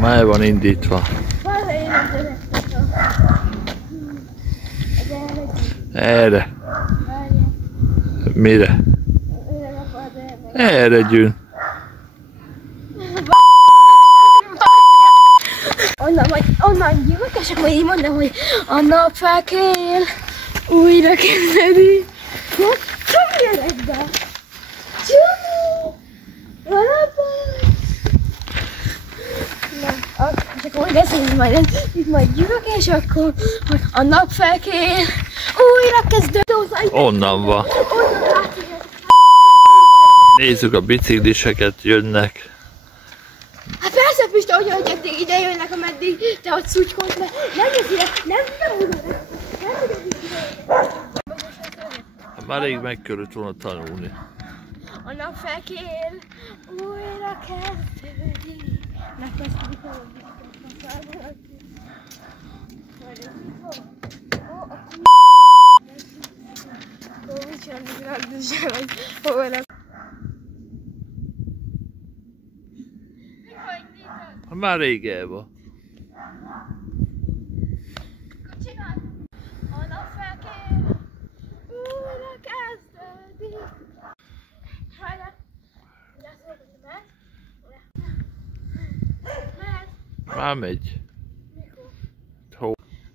Már van indítva. Erre. Mire? Erre gyűn. Onnan jövök, és akkor így mondom, hogy a nap felkél, újra kezdődik. Csomó jöjjek be! Csomó! Van a baj! Na, és akkor úgy lesz, hogy majd itt majd jövök, és akkor a nap felkél, újra kezdődik. Onnan van. Nézzük, a bicikliseket jönnek. Hát persze, Pista, hogy eddig ide jönnek, ameddig te ott szutykolsz le. Nem jössz ide, nem ide. Már rég meg kellett volna tanulni. A nap felkél, újra kezdődik. Megkezdődik a biciklet. Akkor mit csinálni, hogy Már rég el van. A nap felkél, újra kezdődik. Hajrá! Már megy.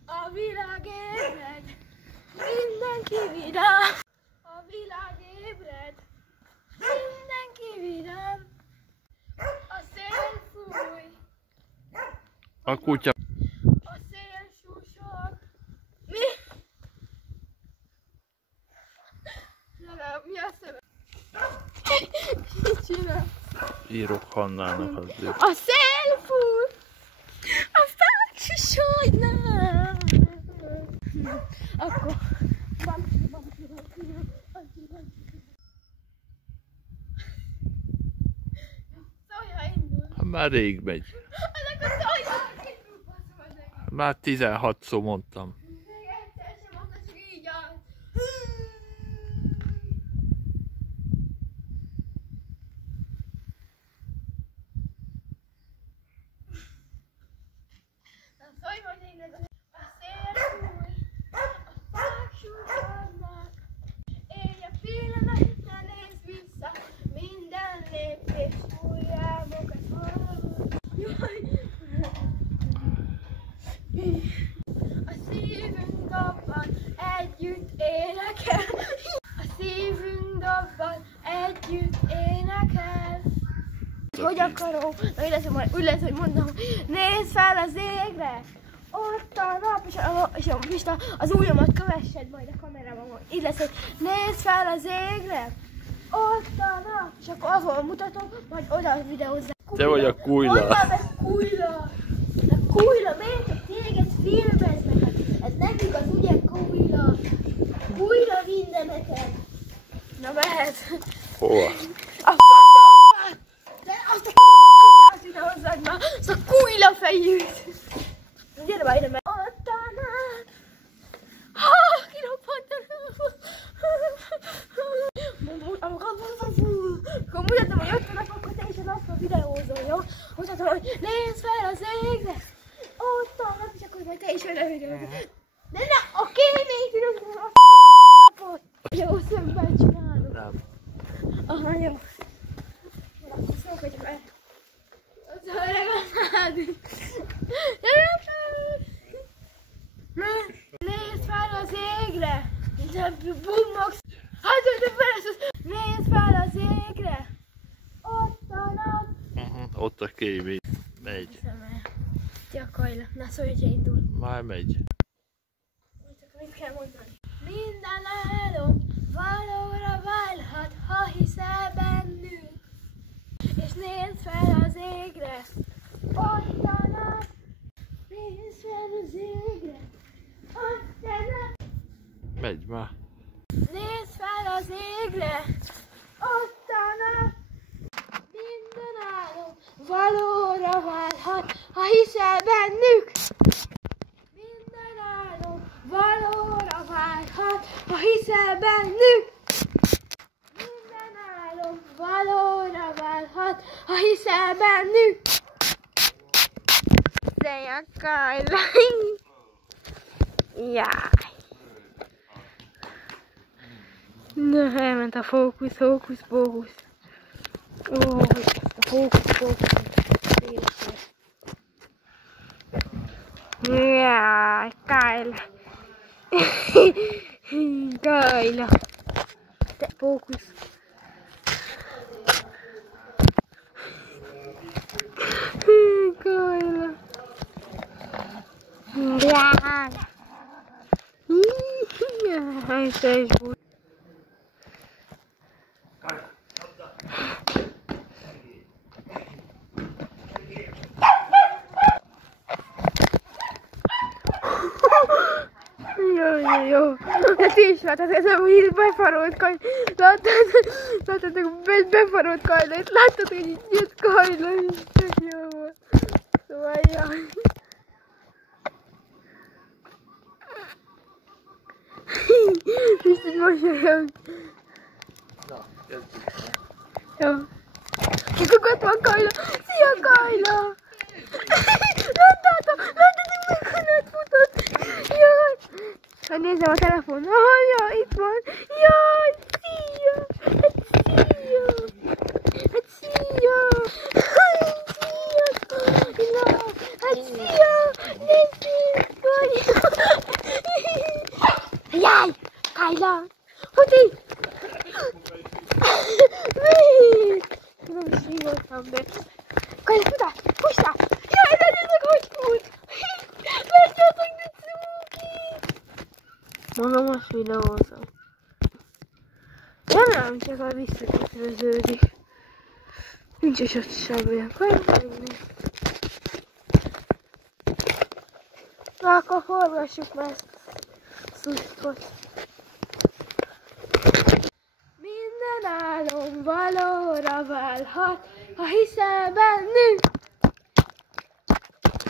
A világ ébred, mindenki vidám. A világ ébred, mindenki vidám. A szél fúj, A kutya. a szél susog. Mi? Mi a szöveg? Mit csinál? Írok Hannának azért. A szél fúj, a fák susognak. Akkor... Már rég megy. Már 16-szor mondtam. A szívünk dobban együtt énekel. A szívünk dobban együtt énekel. Hogy akarom? Na, úgy lesz, hogy mondom, nézd fel az égre! Ott a nap, és a Pista, az ujjamat kövessed majd a kamerában. Így lesz, hogy nézd fel az égre! Ott a nap! És akkor ahol mutatom, majd oda videózzák. Te vagy a Kujla. Mondjál meg Kujla! A Kujla, miért csak téged filmeznek? Ez nem igaz, ugye Kujla? Kujla mindeneket! Na mehet! Hova? A f***at! De azt a f***at videózzad ma! Az a Kujla fejűt! Gyere már ide, mert ott a nap! Ha, kiroppant a nap! Akkor mutatom, hogy ott a nap, akkor te is a napra videózol, jó? Mutatom, hogy nézd fel az égre! Ott a nap, és akkor majd te is vele videózol. De ne, oké, még videózol a napot! Jó, szemben csinálod. Nem. Aha, jó. Akkor szókodj meg. Az a legalább. Nézd fel az égre! Boombox! Nézd fel az égre! Ott a nap! Ott a kémény. Megy. Gyakorlatilag. Na szólj, hogyha indul. Már megy. Mit kell mondani? Minden álom valóra válhat, ha hiszel bennünk. És nézd fel az égre! Ott a nap! Nézd fel az égre! Ott a nap! Megy már. Nézd fel az égre! Ott a nap! Minden álom valóra válhat, ha hiszel bennük! Minden álom valóra válhat, ha hiszel bennük! Minden álom valóra válhat, ha hiszel bennük! ideje, Kajla. Jaj. Na, elment a fókusz, fókusz. Ó, ezt a fókusz. Jaj, Kajla. Kajla. Te fókusz. Kajla. Jaj. Jaj, te is volt. Jó. Hát is láttad, ez a víz befarolt Kajla. Láttad, befarolt Kajla. Láttad, hogy itt jött Kajla. Tök jó volt. Szóval, jaj. Most így mosolyog. Na, kezdjük. Jó. Ott van Kajla. Szia, Kajla! Láttad, hogy meghonat futott. Jaj. Hát nézzem a telefon. Ja, itt van. Jaj, szia! Hát szia! Kajla! Hát szia! Nézzük, Kajla! Jaj! Kajla! Futi! Nem is hívottam be. Kajla, futás! Fussál! Jaj, legyetek, hogy fut! Látjátok, de cuki! Mondom, most videózom. Ja nem, csak a visszakötöződik. Nincs is ott semmi. Na, akkor forgassuk már ezt a szusztot. Minden álom valóra válhat, ha hiszel bennünk.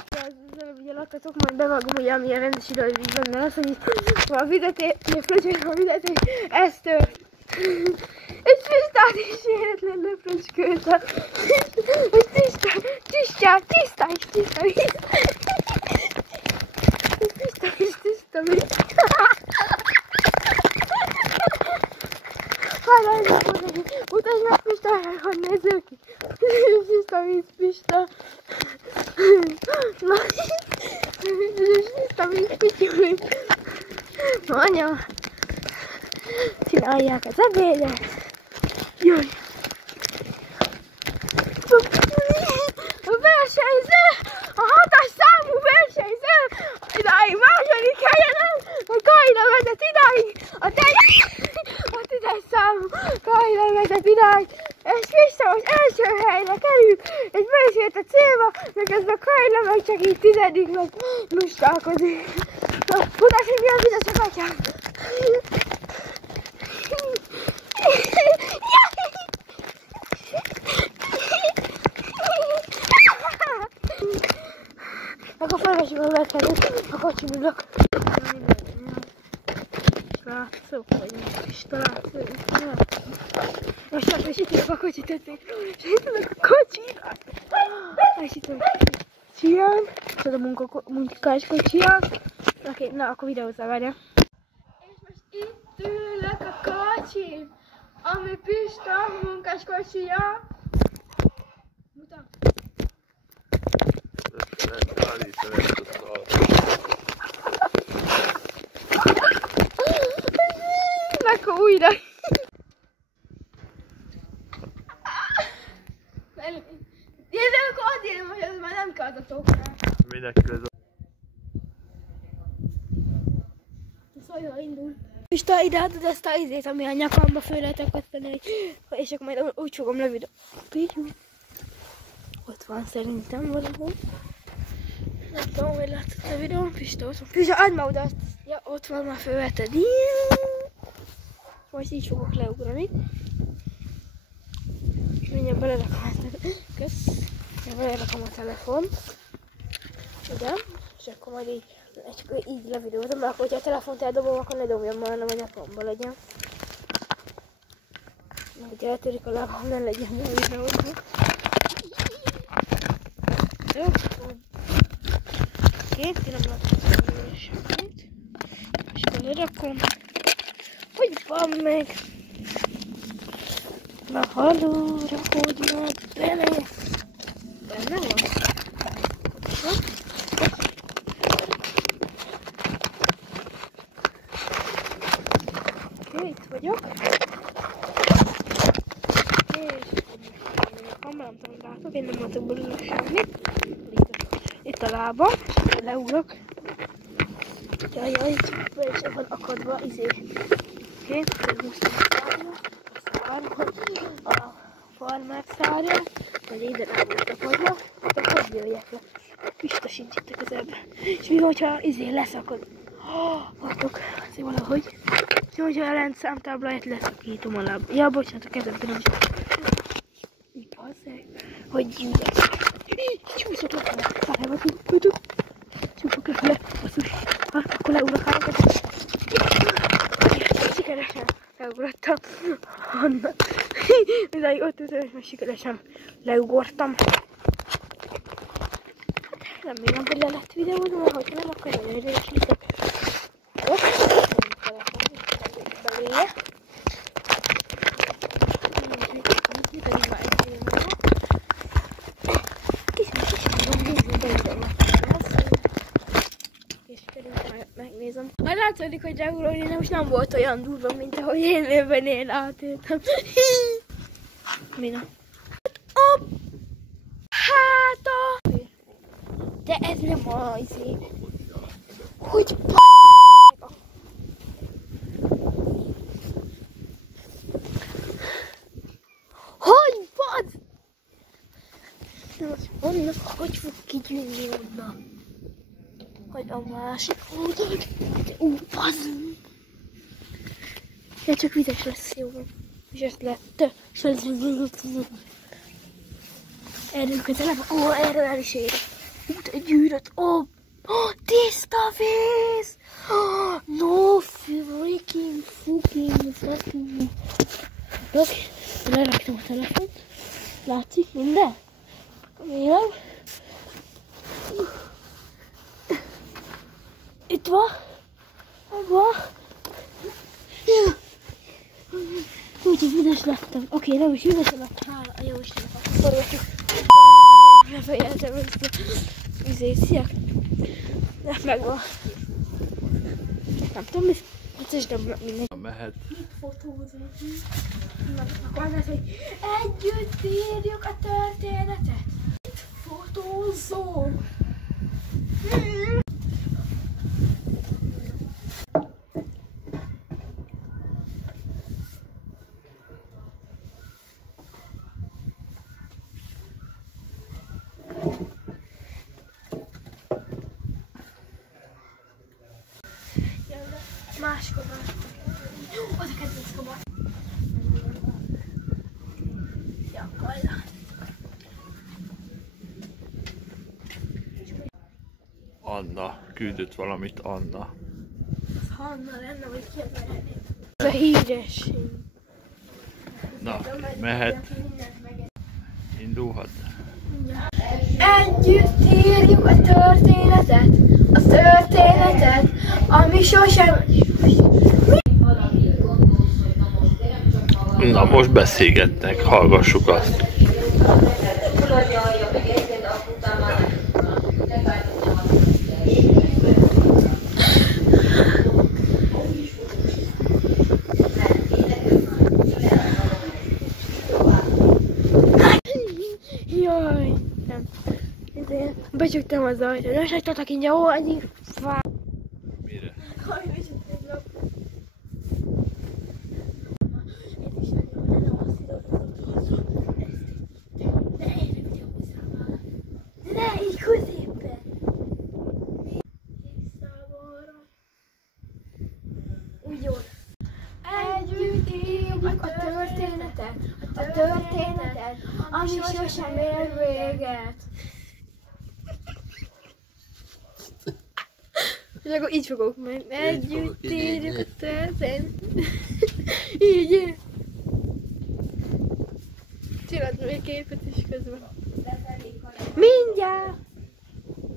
Ezzel ugye lakkatok, majd bevágom, hogy amilyen rendes idő, hogy benne lesz, hogy itt van a fizetés, ez tört. Egy tisztán is éretlen lepröcsköltem. Egy tiszta. Mutasd meg Pista, hogy nézzük ki. Tiszta víz, Pista. Tiszta víz, Pityúj. Anya, csinálják az ebédet. Jaj. A versenyző, a 6-as számú versenyző, idáig második helyen áll, a Kajla vezet idáig, a 10-es számú Kajla vezet idáig, és Pista most első helyre kerül, és be is ért a célba, de közben Kajla meg csak így 10. meg lustálkodik. Tudás, hogy mi a vizes a katyám? Akkor felvesünk a vetkerült, a kocsimulok. Látszok, vagy nem is látszok. Most látszok, és itt a kocsit tették. És itt a kocsit. És itt a Csián. És az a munkás kocsiján. Oké, na akkor videózzál, várja. És most itt ülök a kocsim, ami Pista munkás kocsija. Mutat. Akkor újra. De akkor azért, hogy az már nem kell az a tóknál. Minek ez a... Szóval indul. Pista, ide adod ezt a izét, ami a nyakamba föl lehet akasztani, és akkor majd úgy fogom levideózni. Ott van szerintem valahol. Nem tudom, hogy látszott a videón. Pista, ott van. Pista, add már oda azt. Ja, ott van, már fölveted. Most így fogok leugrani. Mindjárt belerakom a telefon. Kösz. Belerakom a telefon. Ide. És akkor majd így levideózom, mert akkor, hogyha a telefont eldobom, akkor ne dobjam már, hanem a nyakamba legyen. Hogy eltörik a lábam, ne legyen a videózva. Jó. Oké, nem látom semmit. És belerakom. Hogy van meg? Na halló, rakod már bele. Benne van? Oké, itt vagyok. És a kamerám, amit látok, én nem látok belőle semmit. Itt a lábam, leúrok. Jaj, itt van akadva, izé. Oké, megmusztom a farmák szárja, mert ide nem volt akadva, akkor hogy jöjjek le? Pista sincs itt a közelben. És mi van, hogyha izé leszakad? Vártok, azért valahogy. És mi van, hogyha a rendszámtábláját leszakítom a láb. Ja, bocsánat, a kezemben nem is. Mi bazzeg? Hogy jöjjek? Csúszok lefele. Várjál, tudjuk. Csúszok lefele. Basszus. Akkor leúrok hárokat. Sikeresen leugrottam. Anna. Mindenig ott ültem, és meg sikeresen leugortam. Remélem, hogy le lett videózom, ahogy nem, akkor nagyon ideges leszek. Jó? Beléje. Pedig már egy filmre. És pedig már megnézem. Már látszódik, hogy regulolni most nem volt olyan durva, mint ahogy élőben én átéltem. Mina. Hát a... De ez nem a izé. Hogy hogy bad? Onnan, hogy fog kigyűlni onnan? Hogy a másik oldal? Bazd! Ja, csak vizes lesz, jó van. És ezt lett. Erről közelebb. Erről el is ér. Egy gyűrött. Tiszta víz! No freaking fucking. Oké, leraktam a telefont. Látszik minden? Remélem. Itt van. Úgyhogy üdes lettem. Oké, nem is üdesen lettem. Hála a jó Istennek. Forgatjuk. Befejeltem ezt a izét. Szia. Megvan. Nem tudom, biztos nem mindegy. Mehet. Mit fotózunk? Akkor az lesz, hogy együtt írjuk a történetet. Mit fotózunk? Máskor van. Az a kedvenc kabát. Ja, hajrá. Anna. Küldött valamit Anna. Az Hanna lenne, vagy ki az eredmény. Ez a híres. Na, mehet. Indulhat. Együtt írjuk a történetet, ami sosem... Na, most beszélgetnek, hallgassuk azt. Jaj, nem. Becsuktam az ajtót, és hagytatok így, jó, annyi fá... Mire? Ne, így középen! Úgy jól. Együtt írjuk a történetet, ami sosem ér véget. És akkor így fogok majd. Együtt írjuk a történetet. Így. Csináld még képet is közben. Mindjárt!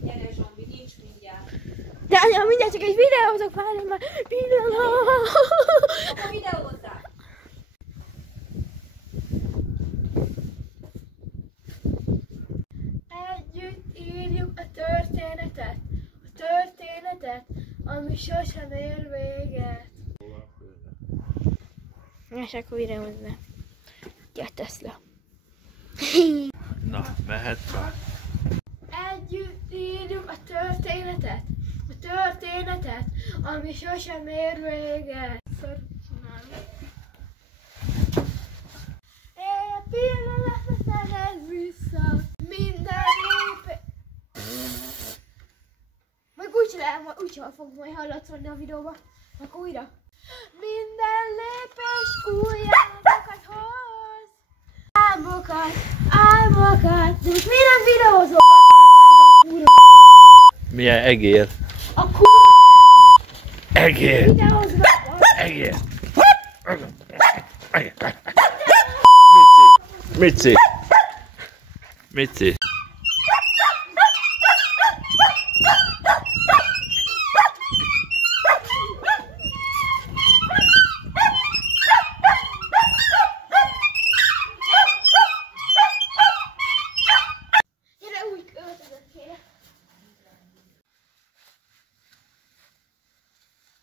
Gyere Zsombi, nincs mindjárt. De anya, mindjárt csak egy videózok, várjál már. Pillanat. Akkor videózzál. Együtt írjuk a történetet, ami sosem ér véget. És akkor videózni. Ja, Tesla. Na, mehet már. Együtt írjuk a történetet, ami sosem ér véget. Egy pillanatra tened vissza, minden lépés. Meg úgy fog majd hallatszani a videóba. Akkor újra. Minden lépés új álmokat hoz. Álmokat. De most miért nem videózol? Milyen egér? A Egér! videózva. Egér! Mici! Mici! Gyere, úgy öltözött kéne.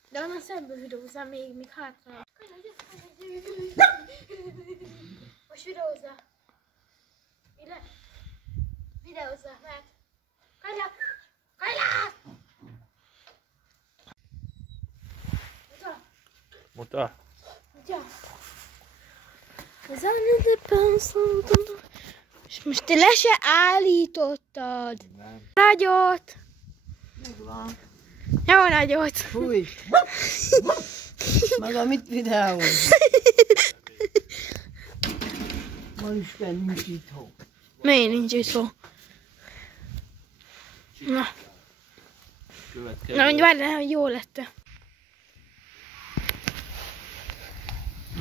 De onnan szemből videózzál még hátra. Most videózzál. Ide. Videózzál, mert... Kajla! Kajla! Muta? Muta. Az és most te le se állítottad. Nem. Nagyot. Megvan. Jó nagyot. Fúj. Maga mit videóz? Ma is nincs itthon. Miért nincs itt szó? Na, Következő. hogy várjál, hogy jó lett.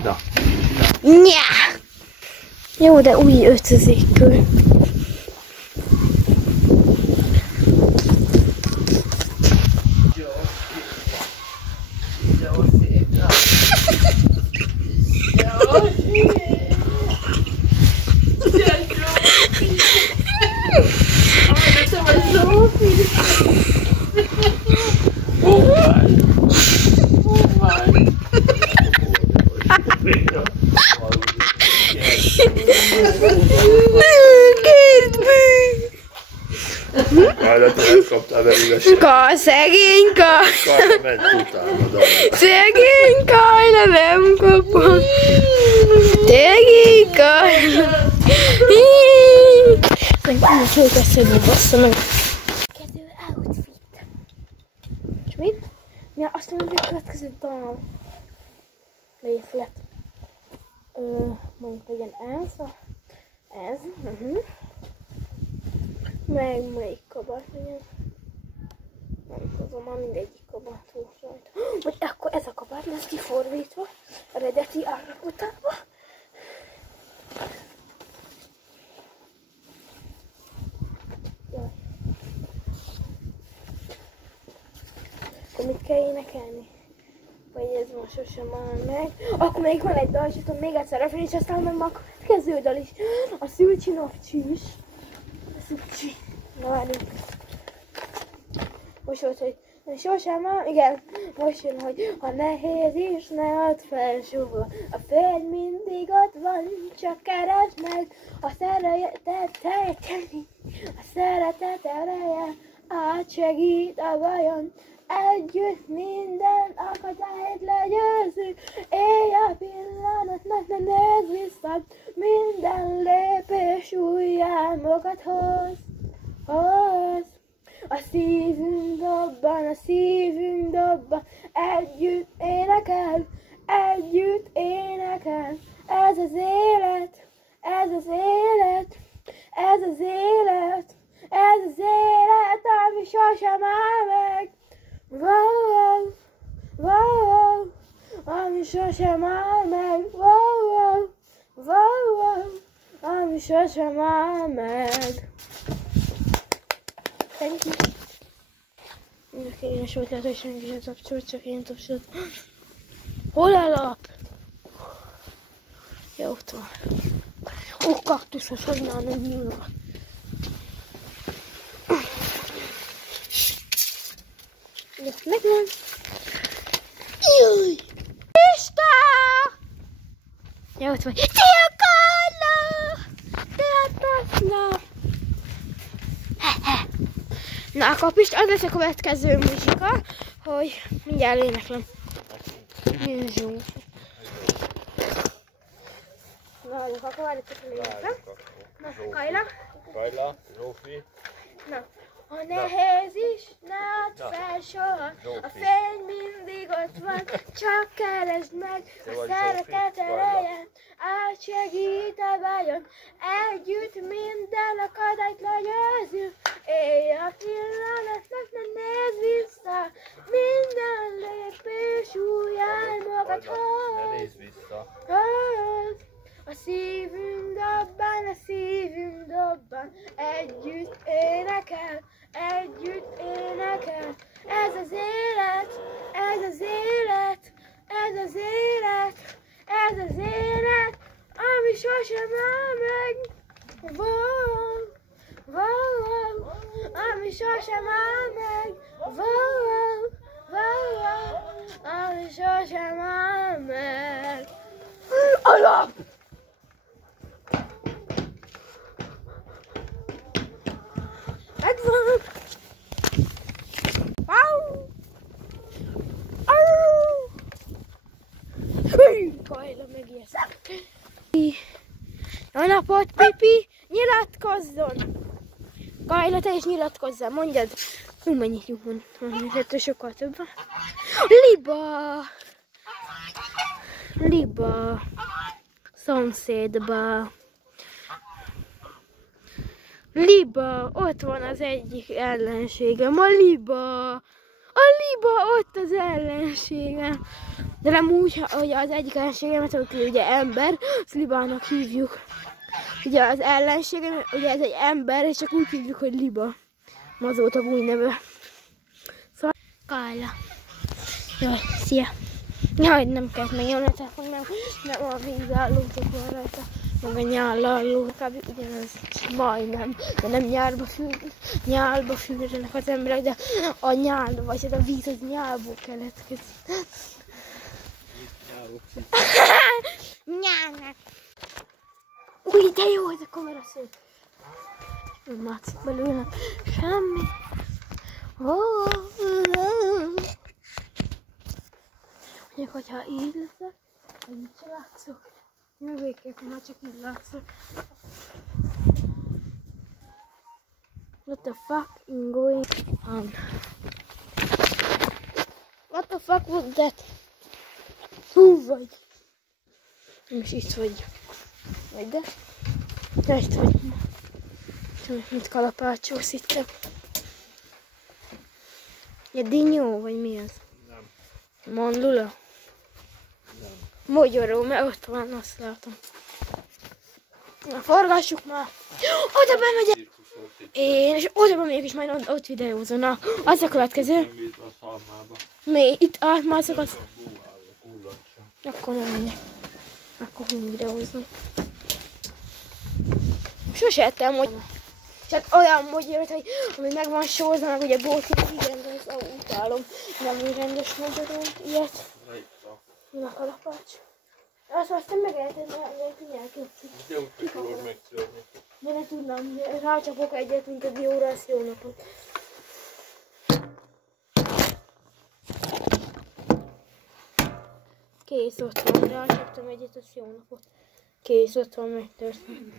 Na. Nyá! Jó, de új ötözékkül. Majd nem kaptál belőle sem. Szegény Kajla ment utána, de... Szegény Kajla nem kapott. Szegény Kajla. Szerintem úgy hogy beszélni, bassza meg. Kezdő outfit. És mit? Mi azt mondom, hogy a következő dal. Léflet. Mondjuk legyen ez. Ez. Meg melyik kabát legyen? Nem tudom, már mindegyik kabát volt rajta. Vagy akkor ez a kabát lesz kifordítva, eredeti állapotában. Jaj. Akkor mit kell énekelni? Vagy ez most sosem áll meg. Akkor még van egy dal, és akkor még egyszer refrén, és aztán meg a következő dal is. A Szülcsi Napcsis. Szülcsi. Na várjunk. Most volt, hogy sosem áll, igen. Most jön, hogy ha nehéz is, ne add fel soha. A föld mindig ott van, csak keresd meg. A szeretet ereje átsegít a bajon. Együtt minden akadályt legyőzzük. Élj a pillanatnak, ne nézz vissza. Minden lépés új álmokat hoz. A szívünk dobban, együtt énekel, ez az élet, ami sosem áll meg. Wow, ami sosem áll meg. Wow, ami sosem áll meg. Thank you. Én is volt lehet, hogy senki sem tapsolt, csak én tapsoltam. Hol a lap? Ja, ott van. Ó, kaktuszos, hogy már nem nyúlva. Megvan. Júj! Pista! Ja, ott vagy. Szia, Karla! Teátaszna! Na, akkor Pista, az lesz a következő muzsika, hogy mindjárt éneklem. Jézus. Na, vagyok, akkor várjátok, hogy éneklem. Na, Kajla. Kajla, Zsófi. Na. A nehéz is, ne add fel soha, a fény mindig ott van, csak keresd meg, a szeretet ereje, átsegít a bajon, együtt minden akadályt legyőzünk, élj a pillanatnak, ne nézz vissza, minden lépés új álmokat hoz. Ne nézz vissza. A szívünk dobban, együtt énekel, együtt énekel. Ez az élet, ez az élet, ez az élet, ez az élet, ami sosem áll meg. Wow, wow, ami sosem áll meg. Wow, wow, ami sosem áll meg. Alap! Megvan! Wow! Kajla, megijedszem. Jó napot, Pipi! Nyilatkozzon! Kajla, te is nyilatkozzál, mondjad! Hú, mennyit nyugod? Ettől sokkal több van. Liba! Liba! Szomszédba! Liba, ott van az egyik ellenségem, a Liba! A Liba, ott az ellenségem! De nem úgy, hogy az egyik ellenségemet, aki ugye ember, azt Libának hívjuk. Ugye az ellenségem, ugye ez egy ember, és csak úgy hívjuk, hogy Liba. Azóta új neve. Szóval, Kajla. Jaj, szia! Jaj, nem kellett megnyomni a telefon, nem a vízállótok van rajta. Meg a nyállalló, kb. Ugyanaz, majdnem, de nem nyálba fűrjenek az emberek, de a nyál, vagy hát a víz az nyálból keletkezik. Nyálnak! Új, de jó, ez a kamera szép! Nem látszik belőle semmi. Mondjuk, hogyha így leszek, hogy így se látszok. Jó, végképpen már csak így látszok. What the fuck is going on? What the fuck was that? Hú vagy? És itt vagy. Vagy de? Ja, itt vagy. Mint kalapácsolsz itt. Egy dinyó, vagy mi az? Nem. Mandula? Nem. Mogyoró, mert ott van, azt látom. Na, forgassuk már! Oda bemegyek! Én, és oda bemegyek, és majd ott videózom. Na, az a következő. Mi? Itt átmászok az... Akkor nem megyek. Akkor hol videózom. Sose ettem, hogy... Csak olyan mogyorot, hogy ami meg van sózva, meg ugye bóti, igen, de ezt utálom. Nem úgy rendes mogyorot, ilyet. Na, kalapács. Azt aztán megeheted, mert mindjárt köpszik. Nem tudod megtörni. De ne tudnám, rácsapok egyet, mint a dióra, ezt jó napot. Kész, ott van, rácsaptam egyet, ezt jó napot. Kész, ott van, megtörtem.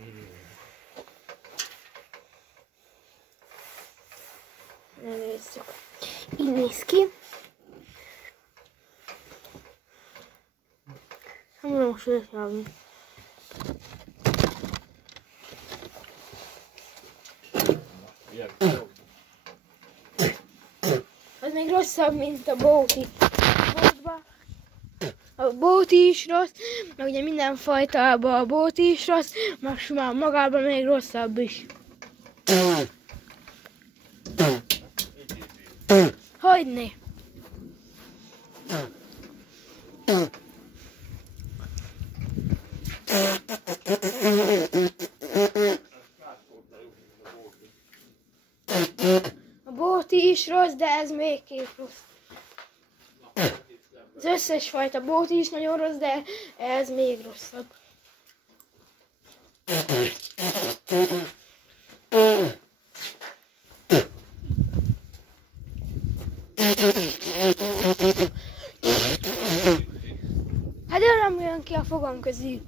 Ne nézzük. Így néz ki. Nem most összeállni. Az még rosszabb, mint a bóti. A bóti is rossz, meg ugye minden fajtában a bóti is rossz, meg már magában még rosszabb is. Hogy hagyni? A bóti is rossz, de ez még két rossz. Az összes fajta bóti is nagyon rossz, de ez még rosszabb. Hát ő nem jön ki a fogam közül.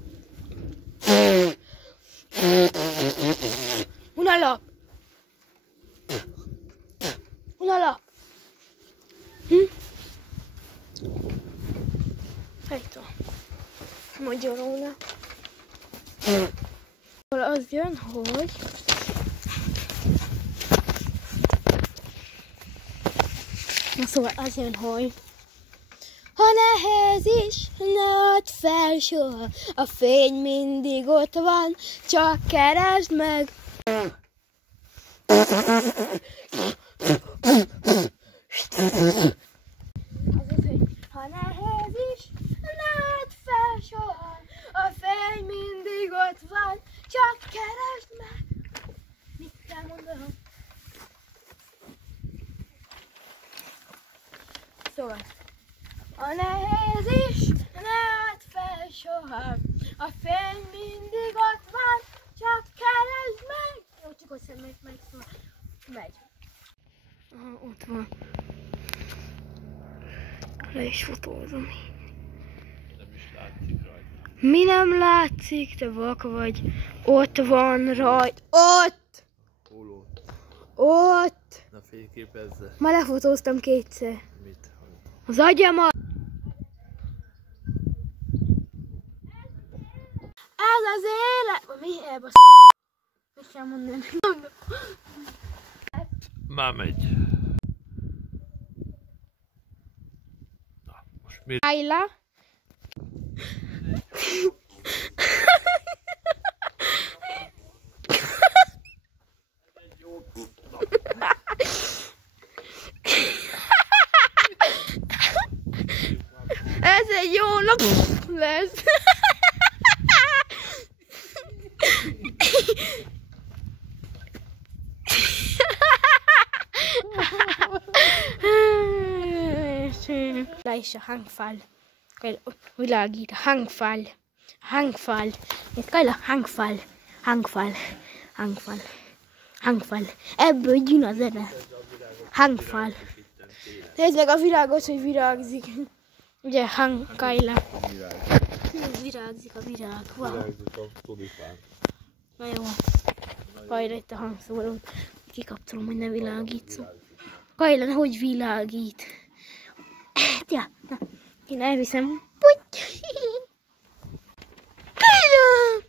Unalap! Unalap! Fejtől. Magyaróna. Az jön, hogy... Na szóval az jön, hogy... Ha nehéz is, ne add fel soha, a fény mindig ott van, csak keresd meg. Az az, hogy ha nehéz is, ne add fel soha, a fény mindig ott van, csak keresd meg. Mit kell mondanom? Szóval, ha nehéz is, ne add fel soha, a fény mindig ott van, csak keresd meg. Jó, csak hogy megy, szóval megy. Aha, ott van. Le is fotózom. Nem is látszik rajta. Mi nem látszik? Te vak vagy. Ott van rajta. Ott! Hol? Ott! Na fényképezze. Már lefotóztam kétszer. Mit? Az agyamat! Ez az élet! Mi elbasz? Mit kell mondani? Már megy. Na, most mi? Ayla. Ez egy jó nap lesz. Le is a hangfal. Világít a hangfal. Hangfal. Ez kell a hangfal. Hangfal. Hangfal. Hangfal. Ebből jön a zene. Hangfal. Nézd meg a virágot, hogy virágzik. Ugye hangkajla. Virágzik a virág. Wow. Virágzik a tulipán. Na jó. Kajla itt a hangszórót. Kikapcsolom, hogy ne világítszom. Kajla, hogy világít? Ja, na. Én elviszem. Kajla!